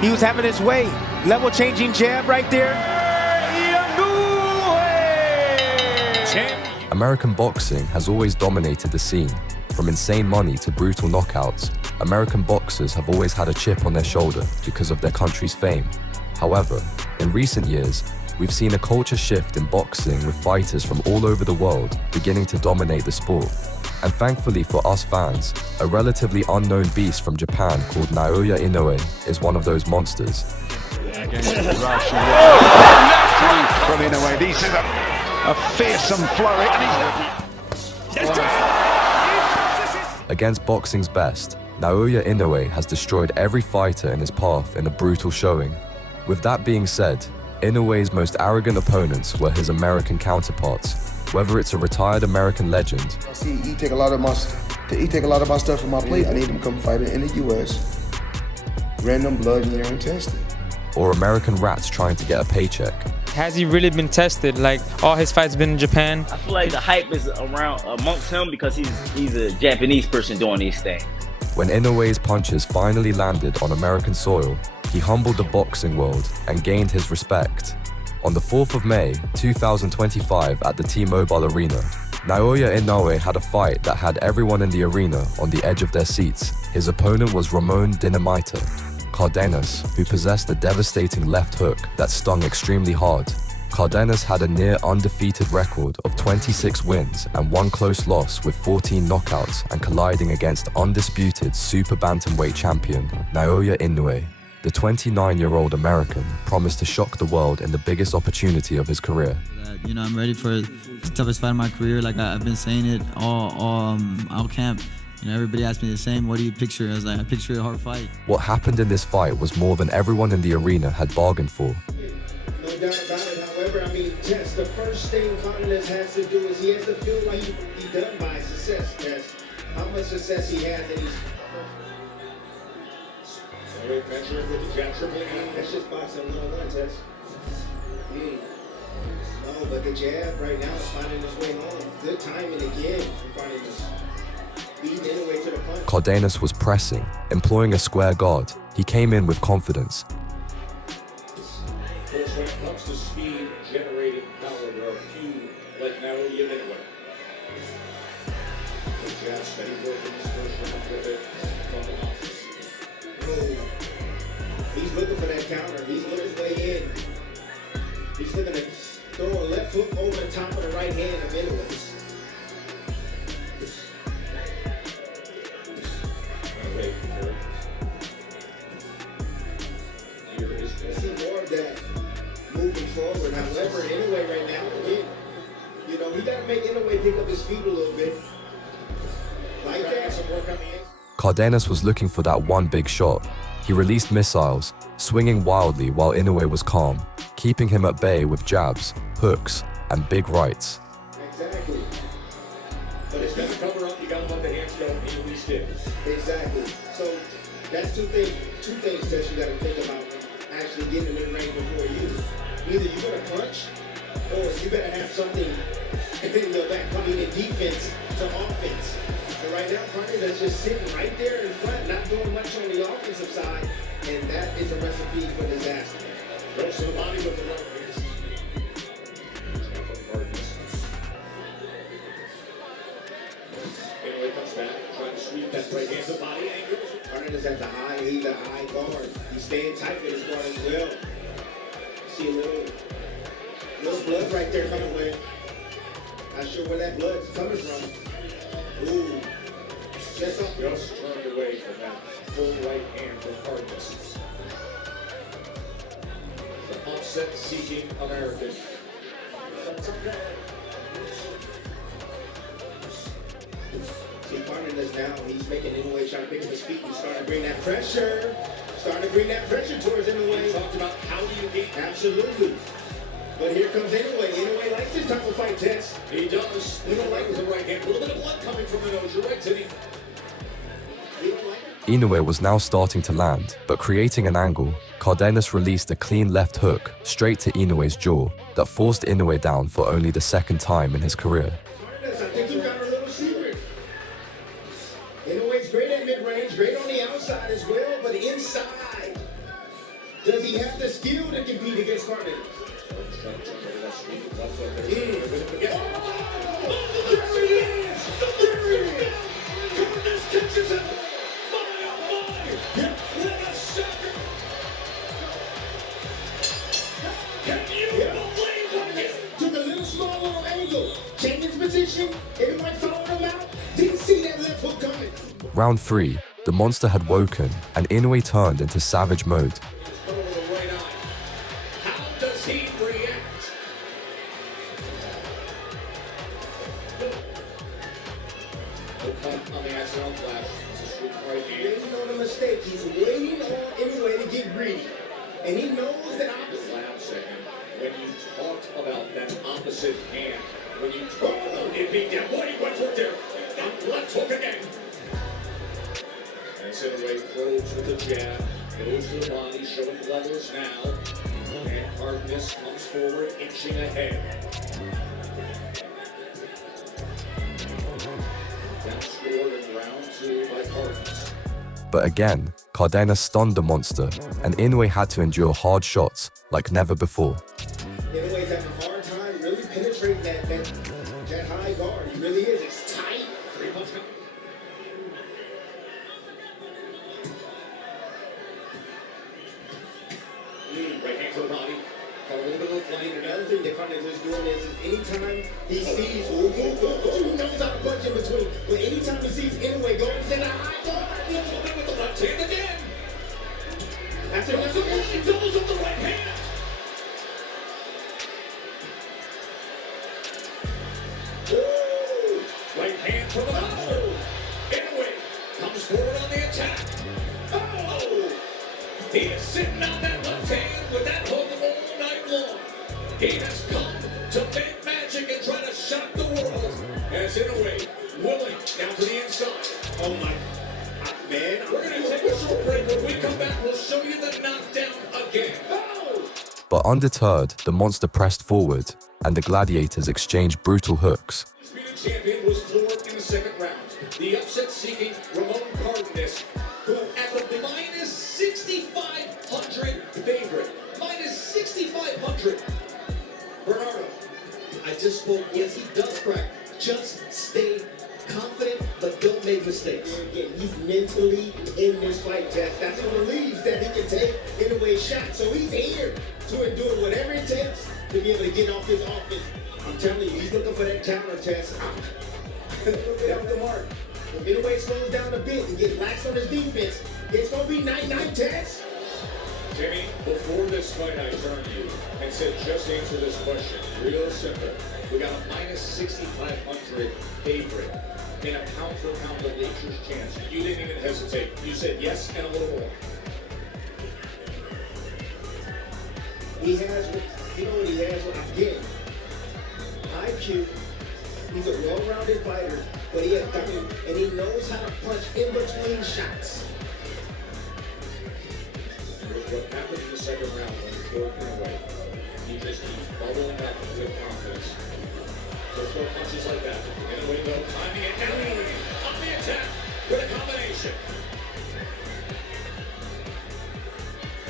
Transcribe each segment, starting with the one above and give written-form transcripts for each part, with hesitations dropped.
He was having his way. Level-changing jab right there. American boxing has always dominated the scene. From insane money to brutal knockouts, American boxers have always had a chip on their shoulder because of their country's fame. However, in recent years, we've seen a culture shift in boxing with fighters from all over the world beginning to dominate the sport. And thankfully for us fans, a relatively unknown beast from Japan called Naoya Inoue is one of those monsters. From Inoue, this is a fearsome flurry. Against boxing's best, Naoya Inoue has destroyed every fighter in his path in a brutal showing. With that being said, Inoue's most arrogant opponents were his American counterparts. Whether it's a retired American legend, See, he take a lot of my stuff from my plate. I need him to come fight in the U.S. Random blood and urine testing. or American rats trying to get a paycheck. Has he really been tested? Like, all his fights been in Japan? I feel like the hype is around amongst him because he's a Japanese person doing these things. When Inoue's punches finally landed on American soil, he humbled the boxing world and gained his respect. On the 4th of May, 2025 at the T-Mobile Arena, Naoya Inoue had a fight that had everyone in the arena on the edge of their seats. His opponent was Ramon Dinamita Cardenas, who possessed a devastating left hook that stung extremely hard. Cardenas had a near undefeated record of 26 wins and one close loss with 14 knockouts and colliding against undisputed super bantamweight champion Naoya Inoue. The 29-year-old American promised to shock the world in the biggest opportunity of his career. You know, I'm ready for the toughest fight of my career. Like I've been saying it all camp. You know, everybody asked me the same, what do you picture? I was like, I picture a hard fight. What happened in this fight was more than everyone in the arena had bargained for. No doubt about it. However, I mean, Jess, the first thing Cardenas has to do is he has to feel like he's done by success, Jess. How much success he has in his... That's just boxing 101, Jess. No, but the jab right now is finding his way home. Good timing again for Cardenas. Cardenas was pressing, employing a square guard. He came in with confidence. When it comes to speed, generating power, there are few like Naoya Inoue. Steady work in this first round with it from the offense. He's looking for that counter. He's looking his way in. He's looking to throw a left hook over the top of the right hand of Inoue. See more of that moving forward. However, Inoue right now, again, you know, we got to make Inoue pick up his feet a little bit. Like that, some work on the end. Cardenas was looking for that one big shot. He released missiles, swinging wildly while Inoue was calm, keeping him at bay with jabs, hooks, and big rights. Exactly. But it's got to cover up, you got to let the hands go and we stick. Exactly. So that's two things that you got to think about actually getting in the ring before you. Either you're going to punch or you better have something in your back coming in defense to offense. And right now, Cardenas just sitting right there in front, not doing much on the offensive side, and that is a recipe for disaster. Goes to the body with the right hands. Inoue comes back, trying to sweep that right hand to body angle. Cardenas at the high guard. He's staying tight with his guard as well. See a little blood right there coming with. Not sure where that blood's coming from. Ooh. Just off. Just turned away from that full right hand from Cardenas. The upset-seeking American. See, Cardenas now, he's making Inoue trying to pick up his feet. He's starting to bring that pressure. Starting to bring that pressure towards Inoue. We talked about how do you get... Absolutely. But here comes Inoue. Inoue likes this type of fight, Tess. He does. You don't like with the right hand. A little bit of blood coming from the nose. You're right, Timmy. You don't like it? Inoue was now starting to land, but creating an angle, Cardenas released a clean left hook straight to Inoue's jaw that forced Inoue down for only the second time in his career. Cardenas, I think you found a little secret. Inoue's great at mid-range, great on the outside as well, but inside, skill to compete against Cardenas. Took a little small little angle, changed his position, everybody followed him out, didn't see that left hook coming. Round 3, the monster had woken and Inoue turned into savage mode. How does he react? On the accidental flash. Waiting on a mistake. He's waiting on Inoue to get greedy. And he knows that Last second, when you talked about that opposite hand, when you talked about it being down, boy, he went for it there. Left hook again. And Inoue probes with the jab, goes to the body, showing levels now. And Cardenas comes forward, inching ahead. Outscored in round 2 by Cardenas. But again, Cardenas stunned the monster, and Inoue had to endure hard shots like never before. Inoue's having a hard time really penetrating that high guard. He really is. It's tight. 3 punch count. Right hand to the body. Got a little bit of a flank. Another thing that Cardenas is doing is anytime he sees he knows how to punch in between. But anytime he sees Inoue going to the high guard, With the left hand again. that's it. He doubles with the right hand. Right hand from the bottom. Inoue comes forward on the attack. Oh! He is sitting on that left hand with that hook all night long. He has come to make magic and try to shock the world. As Inoue willing down to the inside. Oh my man. We're going to take a short break. When we come back, we'll show you the knockdown again. Oh! But undeterred, the monster pressed forward, and the gladiators exchanged brutal hooks. Undisputed champion was floored in the second round. The upset-seeking Ramon Cardenas, who at the minus 6,500 favorite. Minus 6,500. Bernardo. I just spoke. Yes, he does crack. Just stay confident, but don't make mistakes. Again, he's mentally in this fight, Jess. That's what believes that he can take Inoue's shot. So he's here to endure whatever it takes to be able to get off his offense. I'm telling you, he's looking for that counter, Jess. That's the mark. If Inoue slows down a bit and gets lax on his defense, it's going to be night-night, Jess. Jimmy, before this fight, I turned to you and said, just answer this question. Real simple. We got a minus 6,500 favorite in a pound-for-pound of nature's chance. You didn't even hesitate. You said yes and a little more. He has, you know what he has? Again, IQ. He's a well-rounded fighter, but he has timing, and he knows how to punch in between shots. With what happened in the second round when he threw it away, he just keeps bubbling up with confidence. So throw punches like that. Inoue though, timing it now. On the attack with a combination.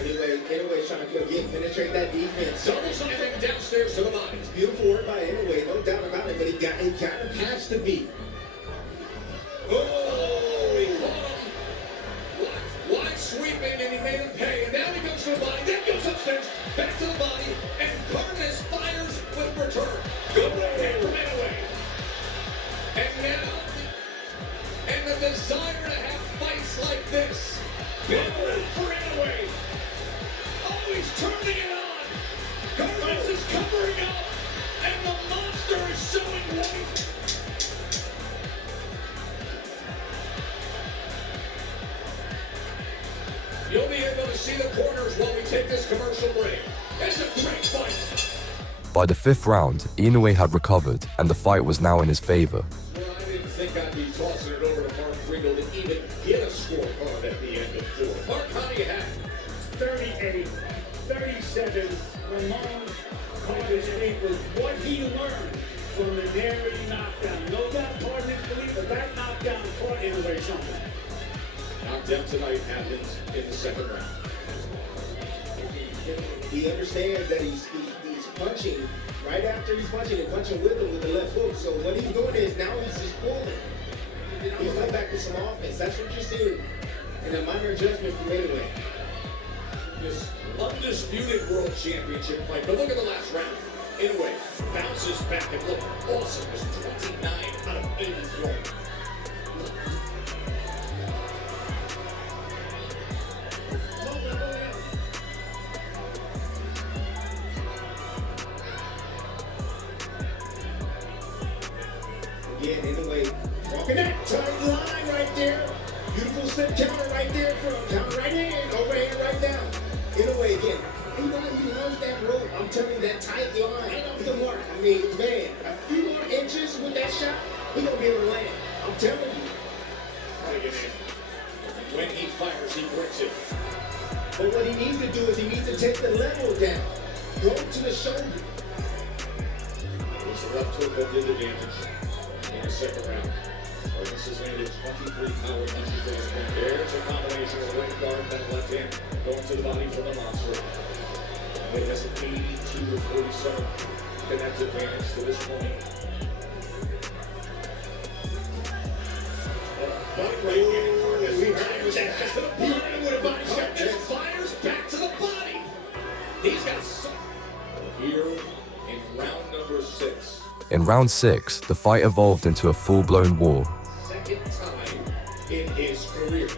Inoue's trying to penetrate that defense. Double something downstairs to the body. It's beautiful work by Inoue, no doubt about it, but he kind of has to be. Oh, he caught him. Wide sweeping, and he made him pay. And now he goes to the body, then goes upstairs, back to the body, and Cardenas fires with return. Good right hand from Inoue. And now, and the desire to have fights like this. Build for Inoue. Oh, he's turning it on. Cardenas is covering up, and the monster is showing white. You'll be able to see the corners while we take this commercial break. It's a great fight. By the 5th round, Inoue had recovered, and the fight was now in his favor. Well, I didn't think I'd be tossing it over to Mark Riegel to even get a scorecard at the end of 4. Mark, how do you have it? 38, 37, Ramon Cardenas with what he learned from the Neri knockdown. No doubt Cardenas believe that that knockdown taught Inoue something. Knockdown tonight happens in the second round. He understands that he's punching right after he's punching and punching with him with the left hook. So what he's doing is now he's just pulling. He's going back to some offense. That's what you're seeing in a minor adjustment from Inoue. This undisputed world championship fight. But look at the last round. Inoue bounces back and look awesome. It's 29 out of 80 thrown. Again, Inoue walking that tight line right there. Beautiful slip counter right there from counter right in, overhand right down. Inoue again. He loves that rope. I'm telling you, that tight line right off the mark. I mean, man, a few more inches with that shot, he's gonna be able to land. I'm telling you. When he fires, he breaks it. But what he needs to do is he needs to take the level down. Go to the shoulder. It's the left hook that did the damage in the second round. This has landed 23 power punches to this point. There's a combination of the right guard and left hand going to the body from the monster. It has an 82 to 47 connect advantage to this point. Fires back to the body. He's got some here in round number 6. In round 6, the fight evolved into a full-blown war. Second time in his career.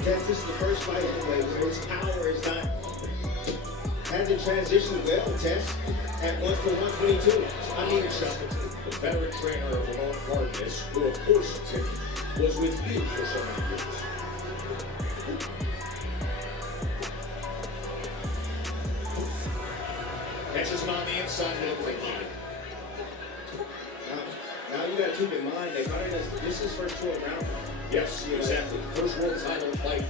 This is the first fight anyway where his power is not hasn't transitioned well, Tess, at 1 for 122. I mean, the veteran trainer of Ramon Cardenas, who of course Tim was with you for so many years. Catches him on the inside of the line. Now you gotta keep in mind that Cardenas, this is first 12 round. Yes, exactly. First world title fight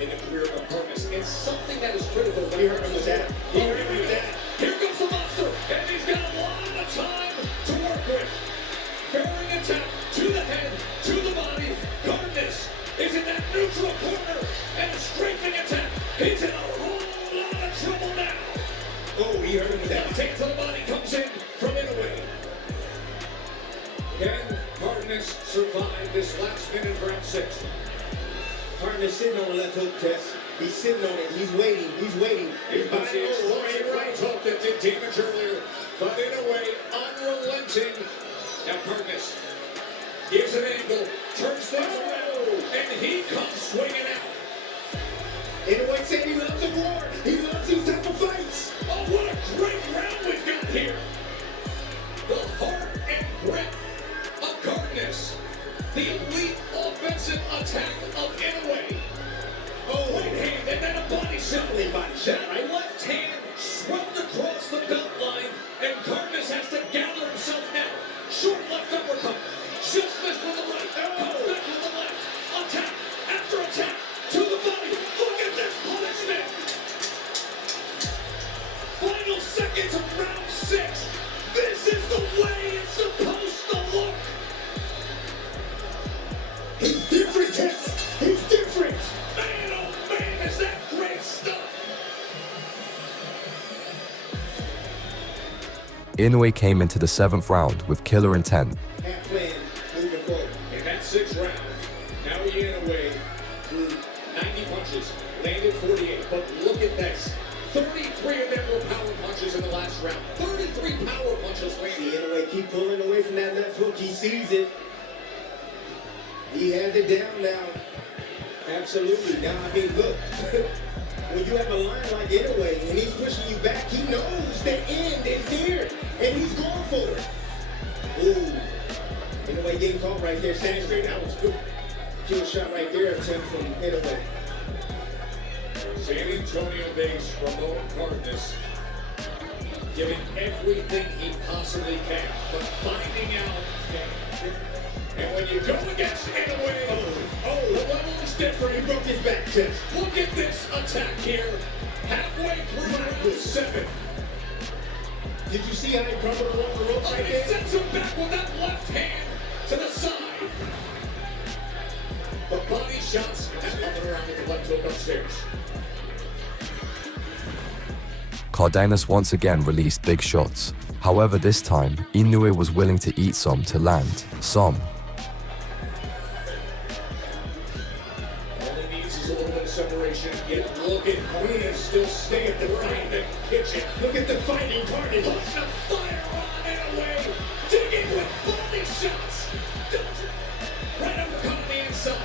in the career of Cardenas. It's something that is critical. He heard him with that. He heard him with that. Here goes the monster, and he's got a lot of time to work with. Bearing attack to the head, to the body. Cardenas is in that neutral corner, and a strafing attack. He's in a whole lot of trouble now. Oh, he heard him with that. Take to the body comes in from Inoue. Can Cardenas survive this last minute of round 6? Cardenas sitting on the left hook, Tess. He's sitting on it. He's waiting. He's waiting. He's by the explosive right hook that did damage earlier. But Inoue, unrelenting. Now Cardenas gives an angle, turns things around, and he comes swinging out. Inoue said he loves the war. He loves these type of fights. Oh, what a great round we've got here. The heart and grit of Cardenas. The elite offensive attack of Inoue. Oh, right hand and then a body shot. Body shot, right? Left hand swept across the belt line, and Cardenas has to gather himself now. Short left uppercut. Just missed with the right. Comes back with the left. Attack after attack to the body. Look at this punishment. Final seconds of round 6. This is the way it's supposed to look. He's different, Tess. He's different. Man, oh man, is that great stuff. Inoue came into the 7th round with killer intent. Half plan moving forward. In that 6th round, Naoya Inoue threw 90 punches, landed 48. But look at this. 33 of them were power punches in the last round. 33 power punches landed. See Inoue keep pulling away from that left hook. He sees it. He has it down now. Absolutely. Now, I mean, look. When you have a line like Inoue, when he's pushing you back, he knows the end is here. And he's going for it. Ooh. Inoue getting caught right there. Standing straight out. Good kill shot right there. Attempt from Inoue. San Antonio-based Ramon Cardenas giving everything he possibly can, but finding out. And when you go against Inoue, the level is different. He broke his back, Tess. Look at this attack here. Halfway through round 7. Did you see how he crumbled along the rope right there? He sends him back with that left hand to the side. The body shots and up and around with the left hook upstairs. Cardenas once again released big shots. However, this time, Inoue was willing to eat some to land some. All it needs is a little bit of separation. Yet look at Marinas still staying behind the kitchen. Look at the fighting Cardenas. Pushing a fire on Inoue. Digging with body shots. Right uppercut on the inside.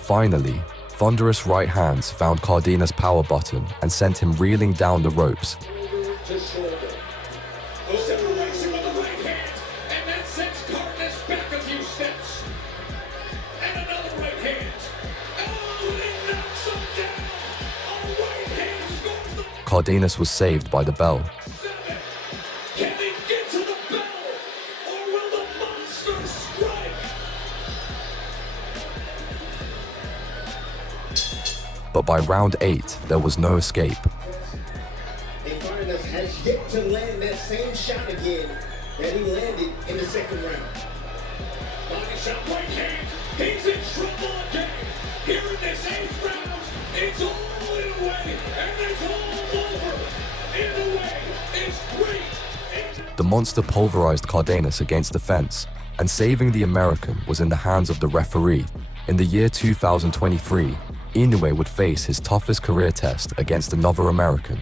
Finally, thunderous right hands found Cardenas' power button and sent him reeling down the ropes. Shoulder to shoulder. Separation with the right hand. And that sends Cardenas back a few steps. And another right hand. Oh, and he knocks him down. A right hand scores the Cardenas was saved by the bell. 7. Can they get to the bell? Or will the monster strike? But by round 8, there was no escape. And Cardenas has yet to land that same shot again that he landed in the second round. Body shot, right hand. He's in trouble again. Here in this 8th round, it's all Inoue, and it's all over. Inoue is great. The monster pulverized Cardenas against the fence, and saving the American was in the hands of the referee. In the year 2023, Inoue would face his toughest career test against another American.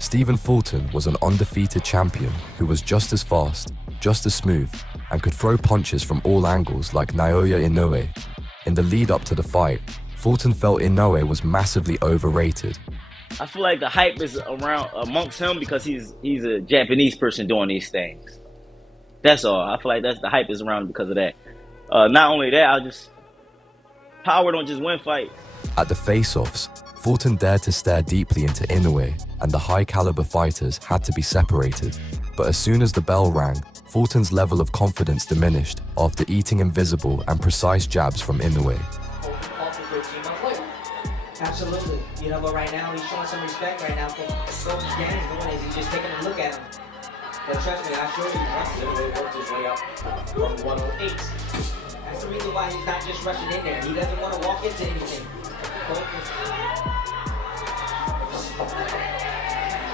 Stephen Fulton was an undefeated champion who was just as fast, just as smooth, and could throw punches from all angles like Naoya Inoue. In the lead up to the fight, Fulton felt Inoue was massively overrated. I feel like the hype is around amongst him because he's a Japanese person doing these things. That's all. I feel like the hype is around because of that. Not only that, power don't just win fights. At the face-offs, Fulton dared to stare deeply into Inoue, and the high-caliber fighters had to be separated. But as soon as the bell rang, Fulton's level of confidence diminished after eating invisible and precise jabs from Inoue. Absolutely. You know, but right now he's showing some respect right now for Fulton's game. Doing is he's just taking a look at him. But trust me, I assure you, Inoue worked his way up from 108. That's the reason why he's not just rushing in there. He doesn't want to walk into anything.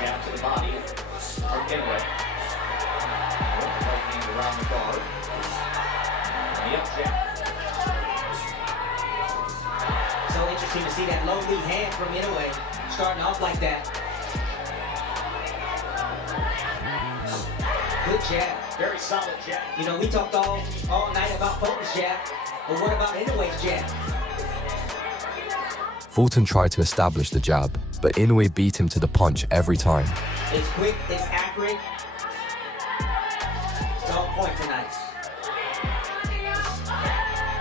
Jab to the body from Inoue. Right hand around the guard. And the up jab. So interesting to see that low lead hand from Inoue starting off like that. Good jab. Very solid jab. You know, we talked all night about Fulton's jab, but what about Inoue's jab? Fulton tried to establish the jab, but Inoue beat him to the punch every time. It's quick, it's accurate. It's on point tonight.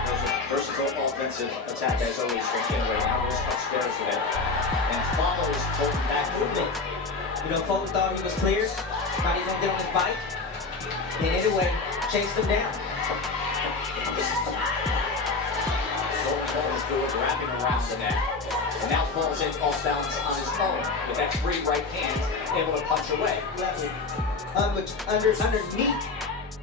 There's a versatile offensive attack as always from Inoue. Now goes upstairs with it. And follows Fulton back movement. You know, Fulton thought he was clear. Thought he was gonna get on his bike. And Inoue chased him down. Fulton falls through it, wrapping around the neck. And now falls in off balance on his own. With that free right hand, able to punch away. Underneath.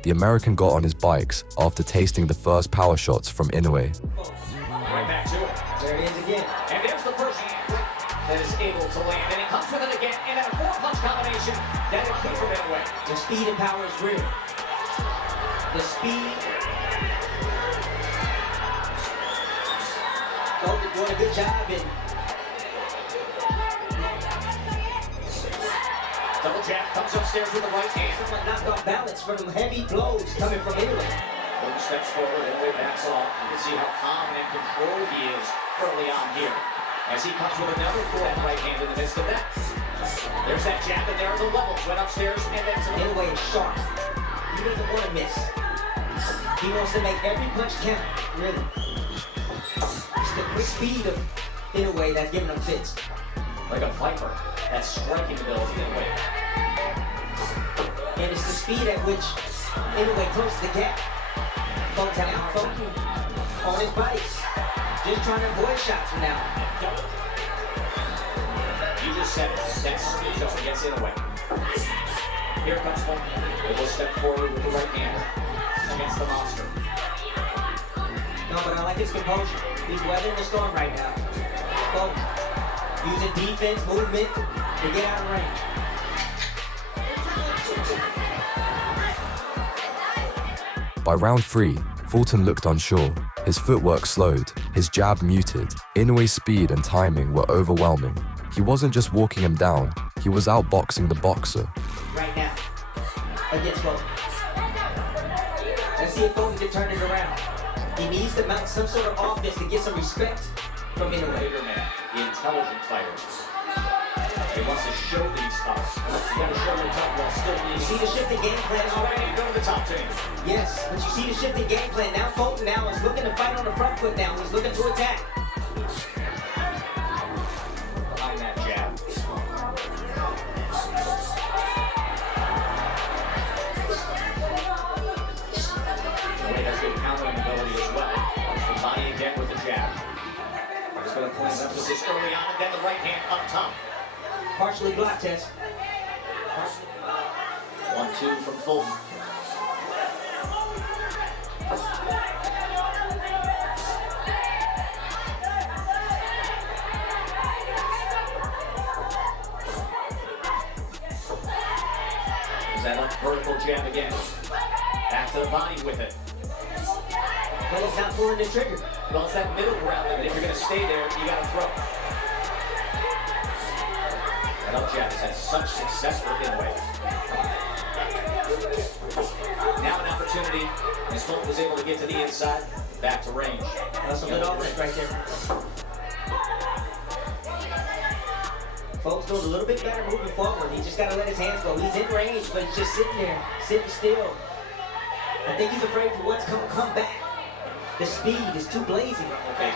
The American got on his bikes after tasting the first power shots from Inoue. Right back to it. There it is again. And there's the first hand that is able to land. And he comes with it again in that 4-punch combination that it came from Inoue. The speed and power is real. The speed. Fulton doing a good job in. Double jab comes upstairs with the right hand. Someone knocked off balance from heavy blows coming from Inoue. Fulton steps forward, Inoue backs off. You can see how calm and in control he is early on here. As he comes with another forward right hand in the midst of that. There's that jab, and there are the levels. Went upstairs and then to the Inoue is sharp. He doesn't want to miss. He wants to make every punch count, really. It's the quick speed of Inoue that's giving him fits. like a viper. That striking ability Inoue. And it's the speed at which Inoue closes the gap. Fulton on his bikes. Just trying to avoid shots for now. You just said it. That speed up against Inoue. Here comes Fulton. They will step forward with the right hand against the monster. No, but I like his composure. He's weathering the storm right now. Fulton using defense, movement to get out of range. By round 3, Fulton looked unsure. His footwork slowed, his jab muted. Inoue's speed and timing were overwhelming. He wasn't just walking him down, he was outboxing the boxer. Right now, against Fulton. Let's see if Fulton can turn it around. He needs to mount some sort of offense to get some respect from Inoue. Bigger man, the intelligent fighter. He wants to show these tough. You gotta show your tough while still being. You see the shifting game plan already? Go to the top 10. Yes, but you see the shifting game plan. Now Fulton now is looking to fight on the front foot now. He's looking to attack. Behind that jab. Inoue has good countering ability as well. Watch the body again with the jab. He's gonna put his emphasis early on and then the right hand up top. Partially blocked, Tess. 1-2 from Fulton. Is that up vertical jab again? Back to the body with it. Well, it's not pulling the trigger. Well, it's that middle ground limit. If you're gonna stay there, you gotta throw. That up jab has had such success for Inoue. Now an opportunity, as Fulton was able to get to the inside, back to range. That's some good offense right there. Fulton's doing a little bit better moving forward. He just got to let his hands go. He's in range, but he's just sitting there, sitting still. I think he's afraid for what's going to come back. The speed is too blazing. Okay.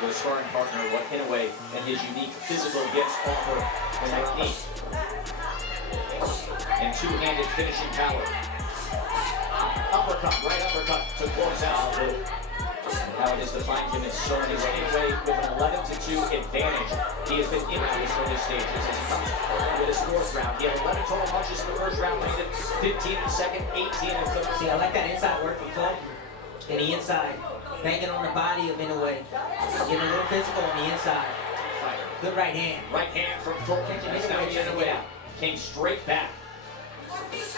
With a sparring partner, what Inoue and his unique physical gifts offer when technique and two-handed finishing power. Uppercut, right uppercut to close out. How it has defined him in so many ways. Inoue with an 11-2 advantage. He has been in his early stages as he comes with his fourth round. He had 11 total punches in the first round, landed 15 in the second, 18 in the third. See, I like that inside work from Fulton. In the inside, banging on the body of Inoue. Getting a little physical on the inside. Good right hand. Right hand from Fulton. That's now Inoue out. Came straight back. It's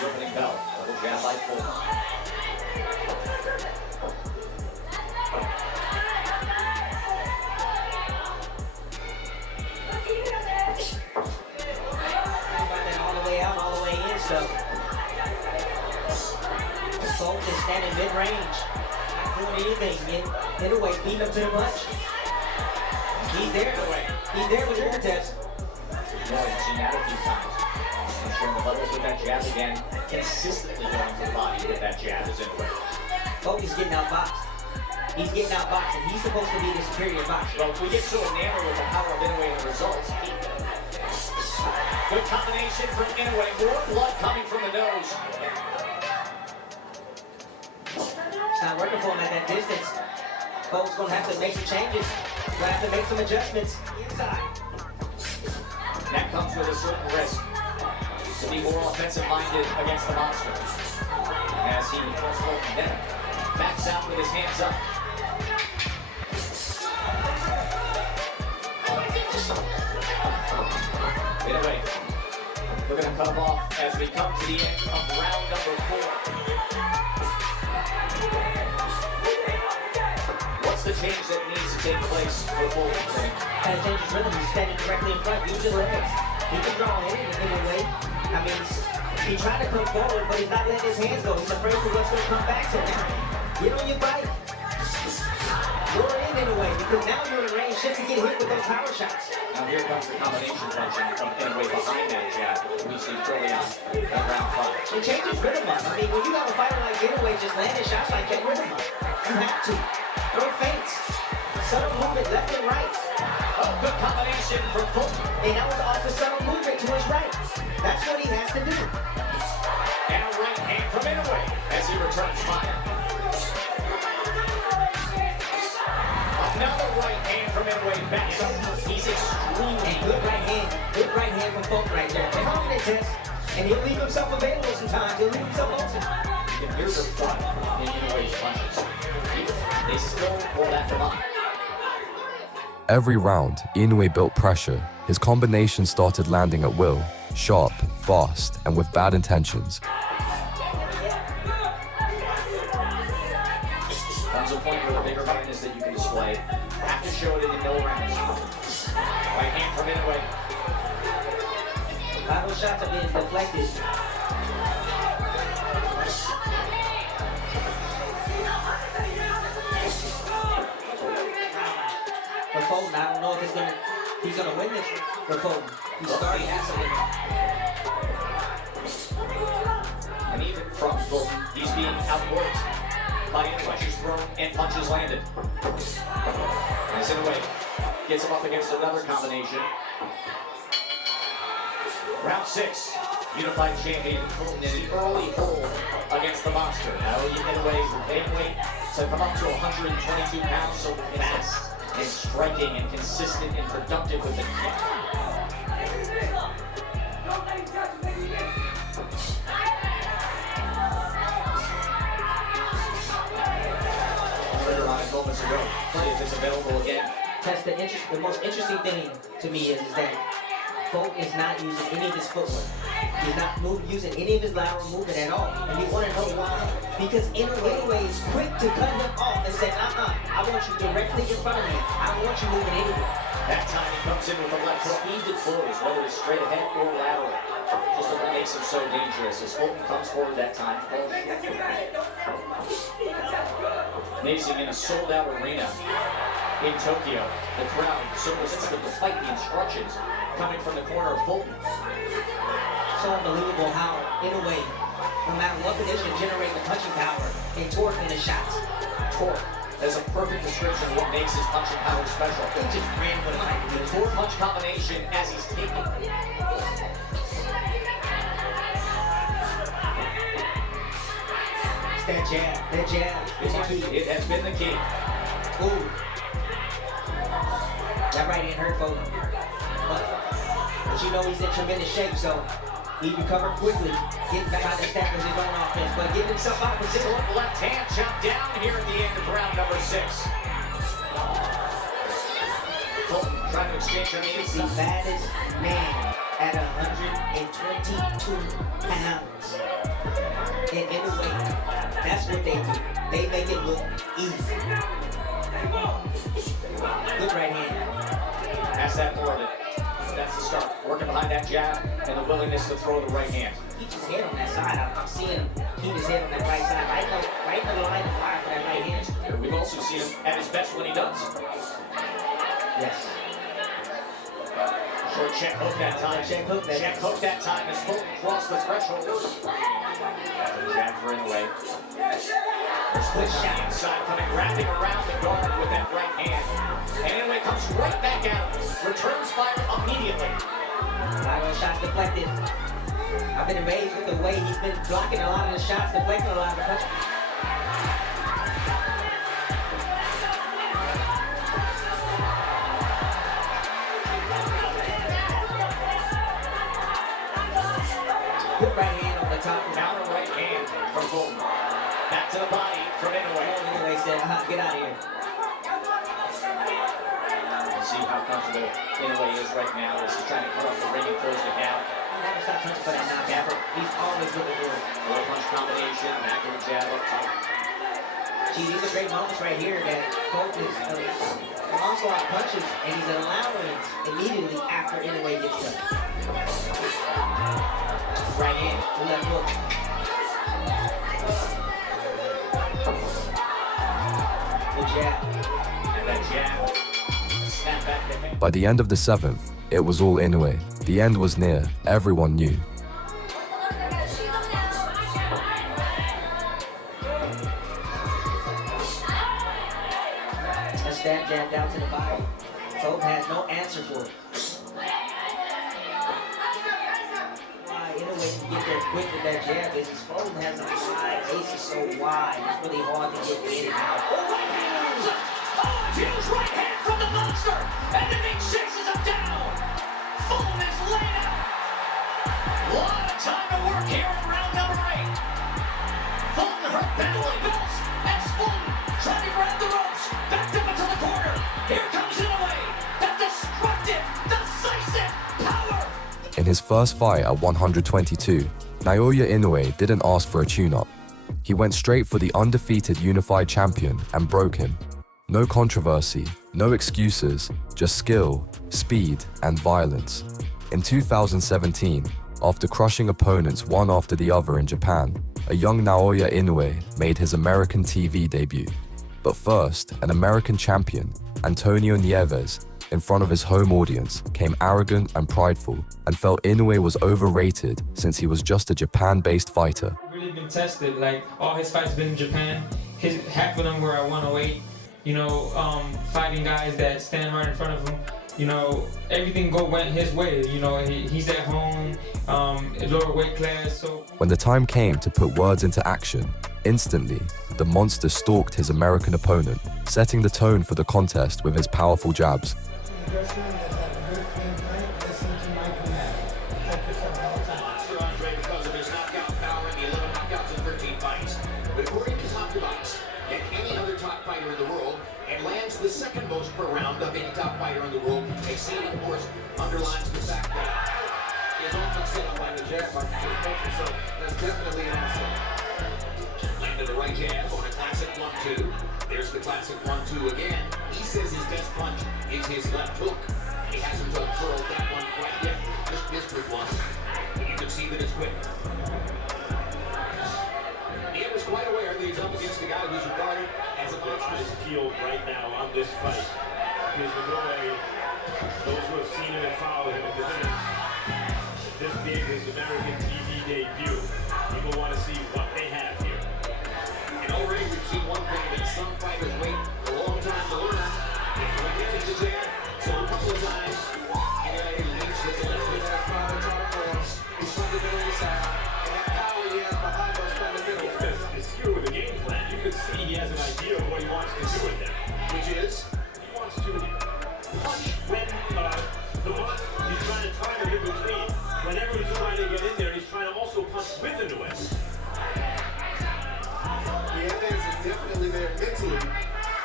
the opening bell. Double jab by Fulton. Fulton is standing mid-range, not doing anything. Inoue beating him to the punch. He's there. He's there with your test. Yeah, you've seen that a few times. And showing the levels with that jab again, consistently going to the body with that jab is Inoue. Fulton's getting outboxed. He's getting outboxed, and he's supposed to be the superior boxer. Well, we get so enamored with the power of Inoue and the results. Good combination from Inoue. More blood coming from the nose. It's not working for him at that distance. Fulton's going to have to make some changes. Going to have to make some adjustments inside. That comes with a certain risk to be more offensive-minded against the monster. As he pulls Fulton down. Backs out with his hands up. Inoue, we're going to cut him off as we come to the end of round number 4. What's the change that needs to take place for Fulton? Gotta change his rhythm. He's standing directly in front. Use his legs. He can draw in Inoue. I mean, he tried to come forward, but he's not letting his hands go. He's afraid for what's going to come back. So now, get on your bike. Lure in Inoue, because now you're in range just to get hit with those power shots. Now here comes the combination punching from Inoue behind that jab. We see early on in round 5. It changes rhythm up. I mean, when you have a fighter like Inoue just landing shots like that, rhythm up. You have to. Throw feints. Subtle movement left and right. Oh, good combination from Fulton. And that was off the subtle movement to his right. That's what he has to do. And a right hand from Inoue as he returns fire. Another right hand from Inoue. Fulton right there. Take off that test, and he'll leave himself available sometimes. He'll leave himself open. You can hear the thud in Inoue's punches. They still pull that them up. Every round, Inoue built pressure. His combinations started landing at will, sharp, fast, and with bad intentions. Comes a point where the bigger Marinas that you can display have to show it in the middle rounds. Right hand from Inoue. A lot of those shots are being deflected. For Fulton, I don't know if he's gonna win this for Fulton. He's starting has to win. And even from Fulton, he's being outworked by punches thrown and punches landed. As Inoue gets him up against another combination. Round 6, unified champion Fulton in the early hold against the monster. Naoya Inoue's main weight to come up to 122 pounds, so fast and striking and consistent and productive with the kick. Trigger on it moments ago. See if it's available again. That's the most interesting thing to me is that Fulton is not using any of his footwork. He's not using any of his lateral movement at all. And you want to know why? Because Inoue is quick to cut him off and say, I want you directly in front of me. I want you moving anywhere. That time he comes in with a left hook. He deploys, whether it's straight ahead or lateral. Just what makes him so dangerous. As Fulton comes forward that time. Amazing in a sold-out arena in Tokyo. The crowd so receptive despite the instructions coming from the corner of Fulton. So unbelievable how Inoue, no matter what position, generate the punching power and torque in the shots. Torque. That's a perfect description of what makes his punching power special. He just ran with it like the 4-punch combination as he's taking. It's that jab is the key. It has been the key. Ooh. That right hand hurt Fulton. But you know he's in tremendous shape, so he recovered quickly, getting back out to establish his own offense, but get himself out of position. Short left hand chopped down here at the end of round number 6. Fulton trying to exchange on the The inside. baddest man at 122 pounds. And Inoue, that's what they do. They make it look easy. Good right hand. That's that more of it. That's the start. Working behind that jab and the willingness to throw the right hand. Keep his head on that side. I'm seeing him keep his head on that right side. Right in the line of fire for that right hand. We've also seen him at his best when he does. Yes. Short check hook that time. Check hook that time as Fulton crossed the threshold. Jab for Inoue. Split shot inside, coming wrapping around the guard with that right hand. And Inoue comes right back out. Returns fire immediately. A lot of those shots deflected. I've been amazed with the way he's been blocking a lot of the shots, deflecting a lot of the punches. Good right hand on the top. Counter right hand from Fulton. Back to the body from Inoue. Inoue said, get out of here. See how comfortable Inoue is right now as he's trying to cut off the ring and close the gap. He never stops punching for that knockout. He's always looking for it. 4-punch combination, back of the jab up top. Gee, these are great moments right here that Fulton is onslaught punches, and he's allowing it immediately after Inoue gets done. Right hand, the left hook. Good jab. And that jab. By the end of the 7th, it was all Inoue. The end was near, everyone knew. A stab jab down to the body. Fulton has no answer for it. Why Inoue can get there quick with that jab is his Fulton has a wide, base is so wide, it's really hard to get in and out. Huge right hand from the monster, and then he chases him down. Fulton is laid out. A lot of time to work here in round number 8. Fulton hurt badly, belts, as Fulton trying to grab the ropes. Backed up into the corner. Here comes Inoue. That destructive, decisive power. In his first fight at 122, Naoya Inoue didn't ask for a tune-up. He went straight for the undefeated unified champion and broke him. No controversy, no excuses, just skill, speed, and violence. In 2017, after crushing opponents one after the other in Japan, a young Naoya Inoue made his American TV debut. But first, an American champion, Antonio Nieves, in front of his home audience, came arrogant and prideful and felt Inoue was overrated since he was just a Japan-based fighter. Really been tested, like all his fights been in Japan. Half of them were at 108. Fighting guys that stand right in front of him. Everything went his way. He's at home, lower weight class. So when the time came to put words into action, instantly, the monster stalked his American opponent, setting the tone for the contest with his powerful jabs. Because of his knockout power in the 11 knockouts in 13 fights. But according to top box and any other top fighter in the world, and lands the second most per round of any top fighter in the world, exceeding, of course, underlines the fact that his offense set up by the jab, so that's definitely an asset. Landed the right jab on a classic 1-2. There's the classic 1-2 again. He says his best punch is his left hook. He hasn't unfurled that one quite yet. Just missed with one. But you can see that it's quick. He was quite aware that he's up against a guy who's regarded as a puncher. Eyes peeled right now on this fight. Because Inoue, those who have seen him and followed him in the finish, this being his American TV debut, people want to see what they have here. And already we've seen one thing that some fighters wait a long time to learn. When they get the jab, so a couple of times, and then he leads with the left with that fundamentals. He's fundamentally sound. And that power he has behind those fundamentals. It's here with a game plan. You can see he has an idea of what he wants to do with them. Which is? He wants to punch when he's trying to time it in between. Whenever he's trying to get in there, he's trying to also punch with Inoue. Nieves is definitely there mentally.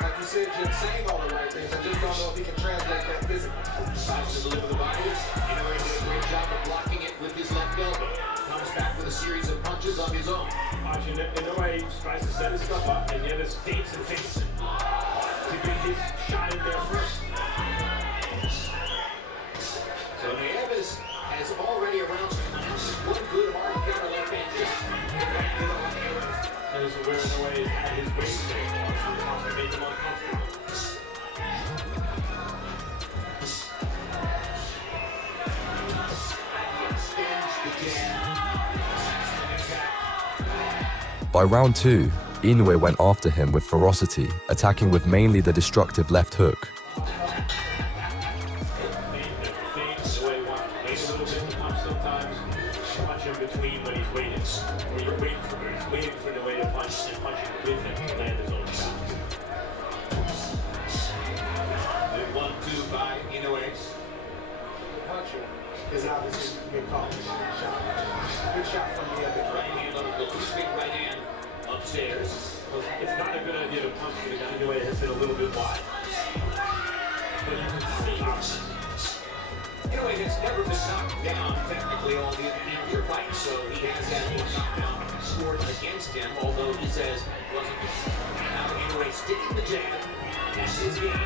Like you said, Jim, saying all the right things. I just don't know if he can translate that physically. Decides to deliver the body. Inoue did a great job of blocking it with his left elbow. Comes back with a series of punches of his own. Watching Inoue tries to set his stuff up, and yet it's fakes and fakes to get his shot in there first. So Nieves has already around one good hard counter left hand. And is aware Inoue is at his weight so far, so he wants to make him uncomfortable. By round 2, Inoue went after him with ferocity, attacking with mainly the destructive left hook. Is obviously good call. Good shot from the other right hand, the right hand upstairs. It's not a good idea to punch the guy. Inoue has been a little bit wide. But you can see Inoue has never been knocked down technically all the entire fight, so he has had one knockdown scored against him, although he says it wasn't good. Now Inoue sticking the jab. That's his game.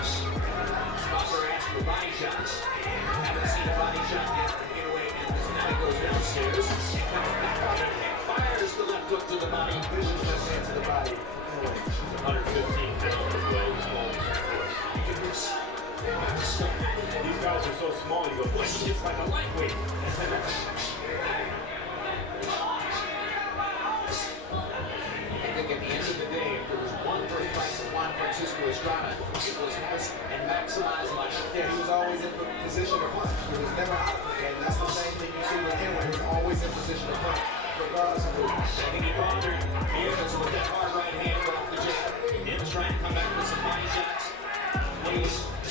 Stopper asked for body shots. Haven't seen a body shot yet from Inoue, and now he goes downstairs and comes back on it and fires the left hook to the body. Vicious left hand to the body. 115 pounds away, small force. These guys are so small, you go, boy, he hits like a lightweight. I think at the end of the day, if there was one great fight from Juan Francisco Estrada, it was Harris and maximize life. Yeah, he was always in position to punch. He was never out. And that's the same thing you see with him when he's always in position to punch, regardless of who. I think he bothered Marinas with that hard right hand off the jab. Marinas trying to come back with some body shots.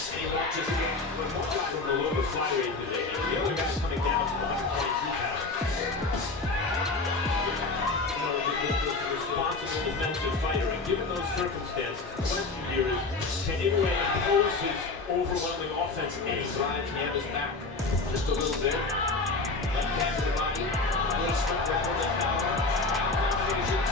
He launches again. But one guy from below the flyweight division. The other guy's coming down from 122 pounds. You know, the responsible defensive fighter, and given those circumstances, the question here is, can Inoue impose his overwhelming offense and drive Nieves back just a little bit? Left hand to the body, placement rather than power, combinations.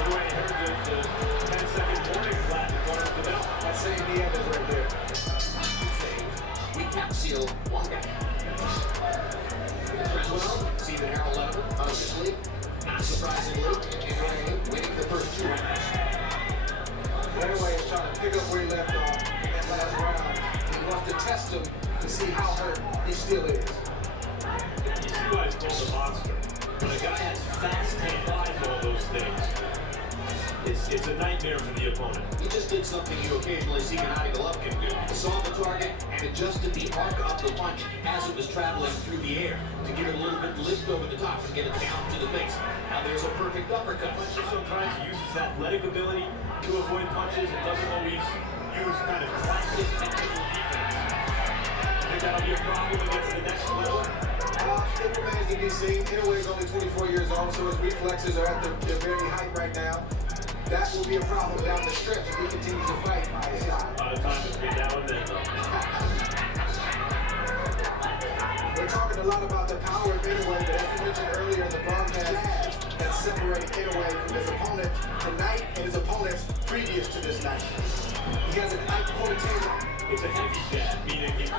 Inoue heard the 10-second warning flag in front of the bell. That's saying Nieves right there. We capsule one guy. Well, Stephen Harold Letter, obviously, not surprisingly, Inoue winning the first 2 rounds. Inoue is trying to pick up where he left off in that last round. He wants to test him to see how hurt he still is. You see why it's called a monster. When a guy has fast hands, all those things, it's a nightmare for the opponent. He just did something you occasionally see Gennady Golovkin do. He saw the target and adjusted the arc of the punch as it was traveling through the air to give it a little bit lift over the top and get it down to the face. Now there's a perfect uppercut. Puncher sometimes uses his athletic ability to avoid punches and doesn't always use kind of classic technical defense. I think that'll be a problem against the next level. It remains to be seen. Inoue is only 24 years old, so his reflexes are at their very height right now. That will be a problem down the stretch if he continues to fight by his side. A lot of time between now and then, though. We're talking a lot about the power of Inoue, but as we mentioned earlier in the broadcast, that separated Inoue from his opponent tonight and his opponents previous to this night. He has an eight-point table. It's a heavy jab, meaning his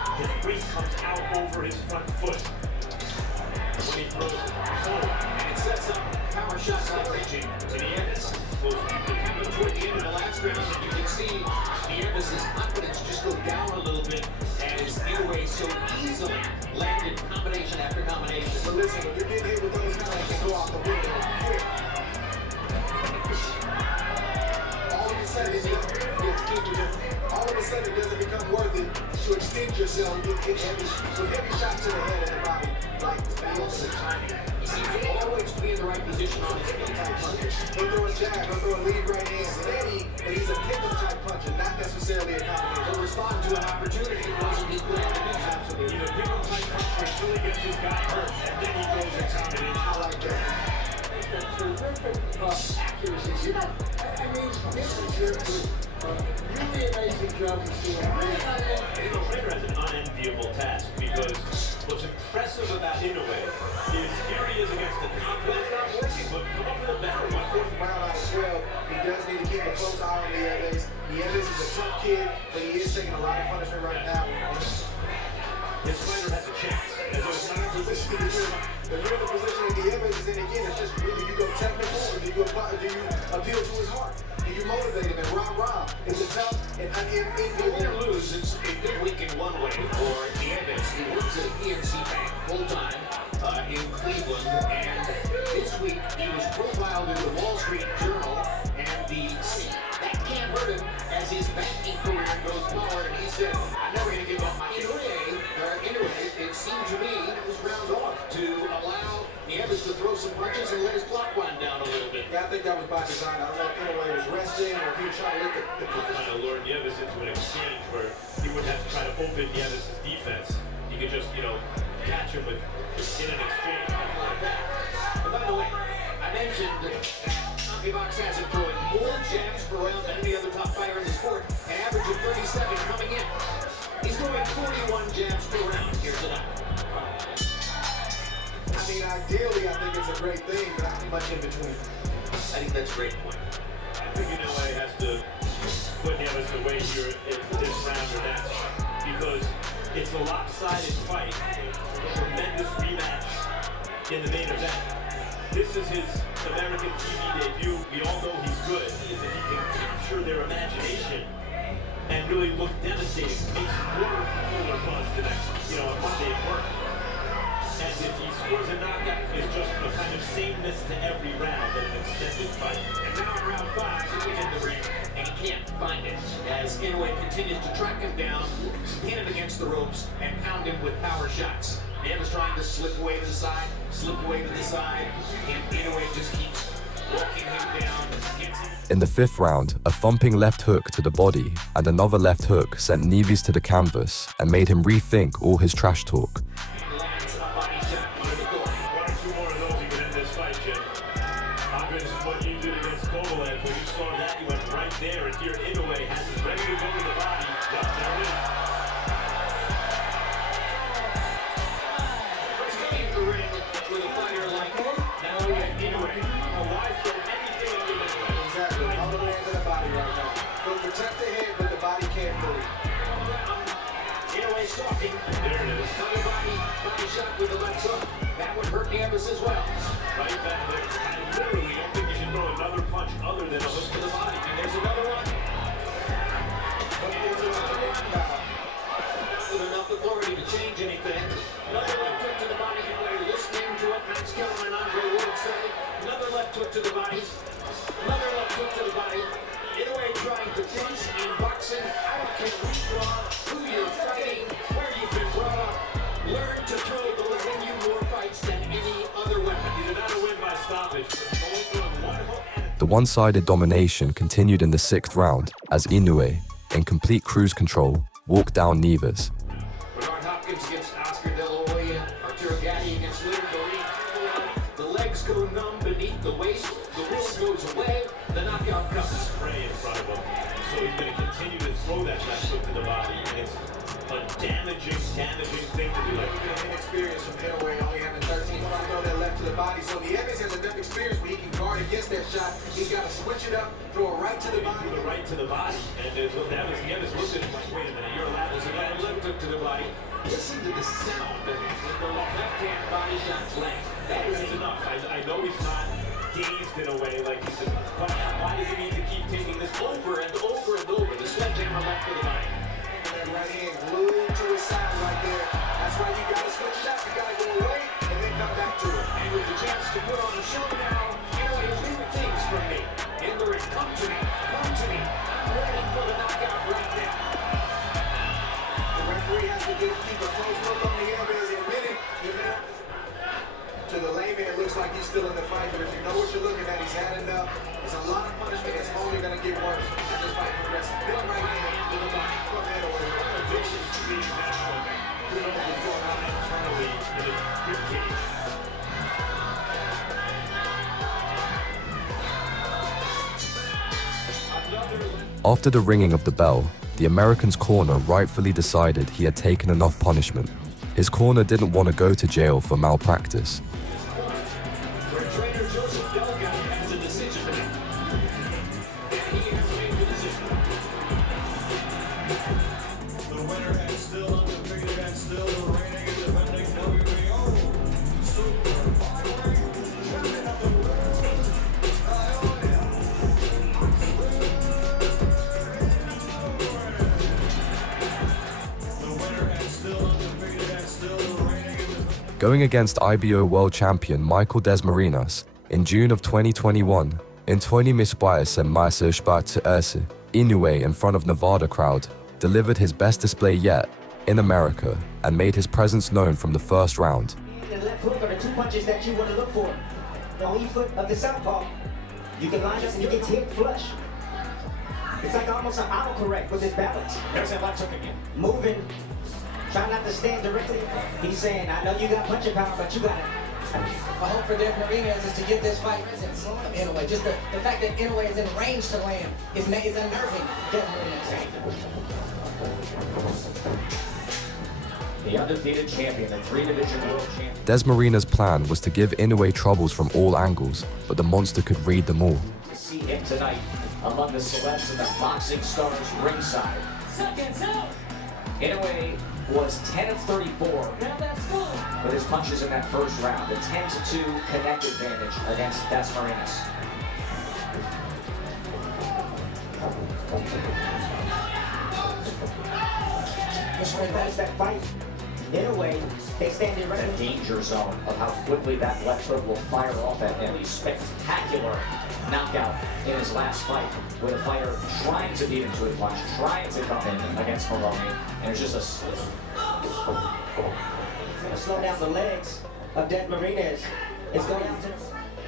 weight comes out over his front foot when he throws it. And it sets up power shots out reaching to Nieves. It happened toward the end of the last round, and you can see Nieves' confidence just go down a little bit as Inoue so easily landed combination after combination. But listen, when you're getting hit with those guys, they go out the window quick. All of a sudden, it doesn't become worth it to extend yourself and get hit with heavy shots to the head and the body. Like balance and timing. He seems always to be in the right position on his feet. He'll throw a jab, he'll throw a lead right hand, steady, but he's a pick-up type puncher, not necessarily a combination. He'll respond to an opportunity. It wasn't his plan to do. Absolutely. He's a pick-up type puncher until he gets his guy hurt, and then he goes in combination. I like that. Terrific accuracy. See that? I mean, this is here to really amazing job of seeing. Trainer has an unenviable task because what's impressive about Inoue is here he is against the top, but it's not working, but come up with a better one. Fourth round out of 12, he does need to keep a close eye on Nieves. Nieves is a tough kid, but he is taking a lot of punishment right now. His fighter has a chance. If you're in the position that Nieves is in again, it's just really, do you go technical or do you appeal to his heart? Do you motivate him and rah-rah? It's a tough and Win or lose, it's a good week in one way for Nieves. He works at PNC Bank full-time in Cleveland, and this week he was profiled in the Wall Street Journal, and that can't hurt him as his banking career goes forward, and he said, I'm never going to give up my Inoue, it seemed to me it was round off to allow Nieves to throw some punches and let his clock wind down a little bit. Yeah, I think that was by design. I don't know if Inoue was resting or if he was trying to let the trying to lure Nieves into an exchange where he wouldn't have to try to open Nieves' defense. He could just, catch him in an exchange. But by the way, I mentioned that Outboxing has him throwing more jabs per round than any other top fighter in the sport, an average of 37 coming in. He's throwing 41 jabs per round here tonight. I mean, ideally, I think it's a great thing, but not much in between. I think that's a great point. I think Inoue has to put Nieves away here in this round or next because it's a lopsided fight, a tremendous rematch in the main event. This is his American TV debut. We all know he's good. If he can capture their imagination and really look devastating, makes more buzz the next, on Monday at work. And if he scores a knockout, it's just a kind of sameness to every round in an extended fight. And now in round 5, he's in the ring, and he can't find it as Inoue continues to track him down, pin him against the ropes, and pound him with power shots. Nieves trying to slip away to the side, and Inoue just keeps In the 5th round, a thumping left hook to the body and another left hook sent Neves to the canvas and made him rethink all his trash talk. With the left hook, that would hurt Neves as well. Right back there. I literally don't think you should throw another punch other than a hook to the body. And there's another one. Not with enough authority to change anything. Another left hook to the body. Anyway, listening to what Max Keller and Andre Wood say. Another left hook to the body. Another left hook to the body. Inoue trying to teach in boxing. I don't care who you are, who you're fighting, where you've been brought up. Learn to throw the win you more fights than any other weapon. You did not win by stoppage. The one-sided domination continued in the 6th round as Inoue, in complete cruise control, walked down Neves. Bernard Hopkins against Oscar De La Hoya. Arturo Gatti against Little Doreen. The legs go numb beneath the waist. The will goes away. The knockout comes. Spray in front of him. So he's going to continue to throw that left hook to the body. And it's a damaging thing to do. Inexperience from Inoue, only having 13. When I throw that left to the body, so Neves has enough experience where he can guard against that shot. He's got to switch it up, throw it right to the body. Threw it right to the body. And Neves looked at it like, wait a minute, you're allowed to There's another left hook to the body. Listen to the sound of the left-hand body shots land. That is enough. I know he's not dazed in a way like he said, but why does he need to keep taking this over and over and over? The sledgehammer left to the body. That right hand glued to his side right there. That's why you got to switch it up. You got to go away and then come back to it. And with the chance to put on the show now, Inoue has two things from me. In the ring, come to me, come to me. I'm ready for the knockout right now. The referee has to keep a close look on the elbows in a minute. To the layman, it looks like he's still in the fight, but if you know what you're looking at, he's had enough. It's a lot of punishment. It's only going to get worse as this fight progresses. Good right hand to the body from Inoue. Vicious speed now. Who knows what's going on internally in his ribcage. After the ringing of the bell, the American's corner rightfully decided he had taken enough punishment. His corner didn't want to go to jail for malpractice. Going against IBO world champion Michael Marinas in June of 2021, in 20 misbias and Master Spart Inoue in front of Nevada crowd delivered his best display yet in America and made his presence known from the first round. The left hook are the two punches that you want to look for. The lead foot of the southpaw, you can line up and you can hit flush. It's like almost an autocorrect with his balance. There's that left hook again. Moving, try not to stand directly. He's saying, I know you got punching power, but you got it. My hope for Marinas is to get this fight present of Inoue. Just the fact that Inoue is in range to land is unnerving. The undefeated champion, the 3-division world champion. Marinas' plan was to give Inoue troubles from all angles, but the monster could read them all. To see him tonight among the celebs and the boxing stars ringside. Seconds out. Inoue was 10 of 34 with his punches in that first round. A 10-2 connect advantage against Marinas. That's that fight. Inoue, they stand in The danger zone of how quickly that left hook will fire off at him. A spectacular knockout in his last fight with a fighter trying to beat him to a punch, trying to come in against Maloney, and it's just a slip. He's going to slow down the legs of Marinas. It's going down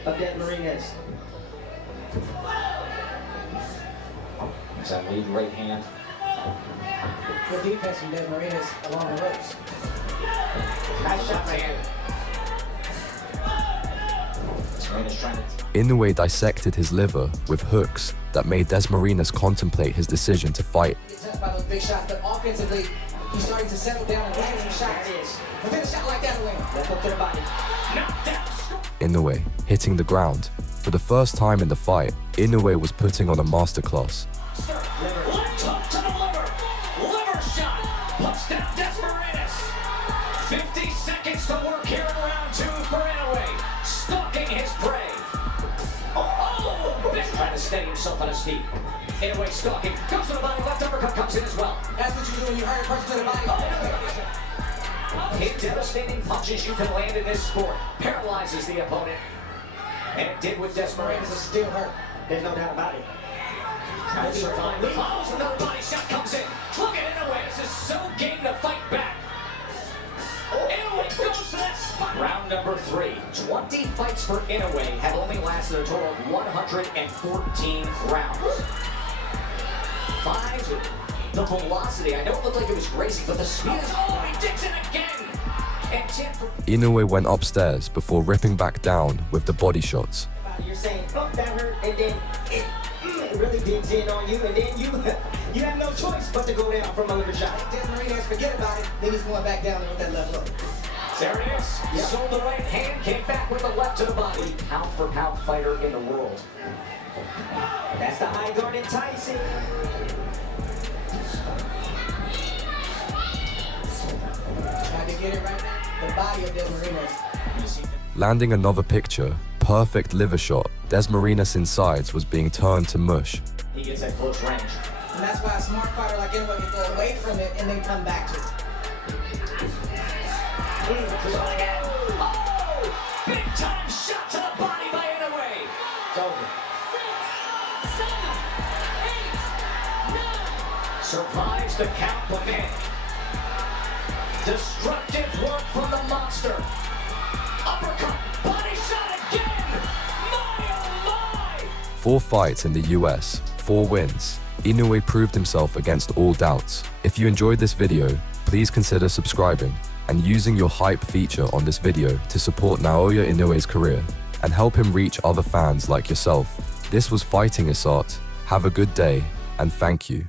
of Marinas. It's that lead right hand. Good defense from Des Marinas along the ropes. Nice shot right hand. Marinas trying to... Inoue dissected his liver with hooks that made Des Marinas contemplate his decision to fight. He's touched by those big shots, but offensively, he's starting to settle down and land some shots. Within a shot like that, win. Left hook to the body. Knocked down. Inoue hitting the ground. For the first time in the fight, Inoue was putting on a masterclass. Left hook to the liver. Liver shot. Puts down Des Marinas. 50 seconds to work here in round 2 for Inoue. Stalking his prey. Oh! He's trying to steady himself on his feet. Inoue stalking. Goes to the body. Left uppercut comes in as well. That's what you do when you hurt a person to the body. Hit devastating punches you can land in this sport. Paralyzes the opponent. And it did with Des Marinas. Is still hurt. There's no doubt about it. Trying to survive. The follows, another body shot comes in. Look at Inoue. This is so game to fight back. Inoue goes to that spot. Round number 3. 20 fights for Inoue have only lasted a total of 114 rounds. 5. The velocity. I know it looked like it was racing, but the speed is... Oh, he digs it again. And 10 for... Inoue went upstairs before ripping back down with the body shots. You're saying, oh, that hurt, and then it really digs in on you, and then you have no choice but to go down from a liver shot. Des Marinas, forget about it. Then he's going back down there with that left hook. There it is. Yep. Sold the right hand, came back with the left to the body. Pound for pound fighter in the world. That's the high guard enticing. Tried to get it right now. The body of Des Marinas. Landing another picture, perfect liver shot, Des Marinas' insides was being turned to mush. He gets at close range. And that's why a smart fighter like Inoue can go away from it and then come back to it. Oh! Big time shot to the body by Inoue. It's over. 6, 7, 8, 9. Survives the count of it. Destructive work from the monster. Uppercut, body shot again. My oh my! 4 fights in the US, 4 wins. Inoue proved himself against all doubts. If you enjoyed this video, please consider subscribing and using your hype feature on this video to support Naoya Inoue's career and help him reach other fans like yourself. This was Fighting Assault. Have a good day and thank you.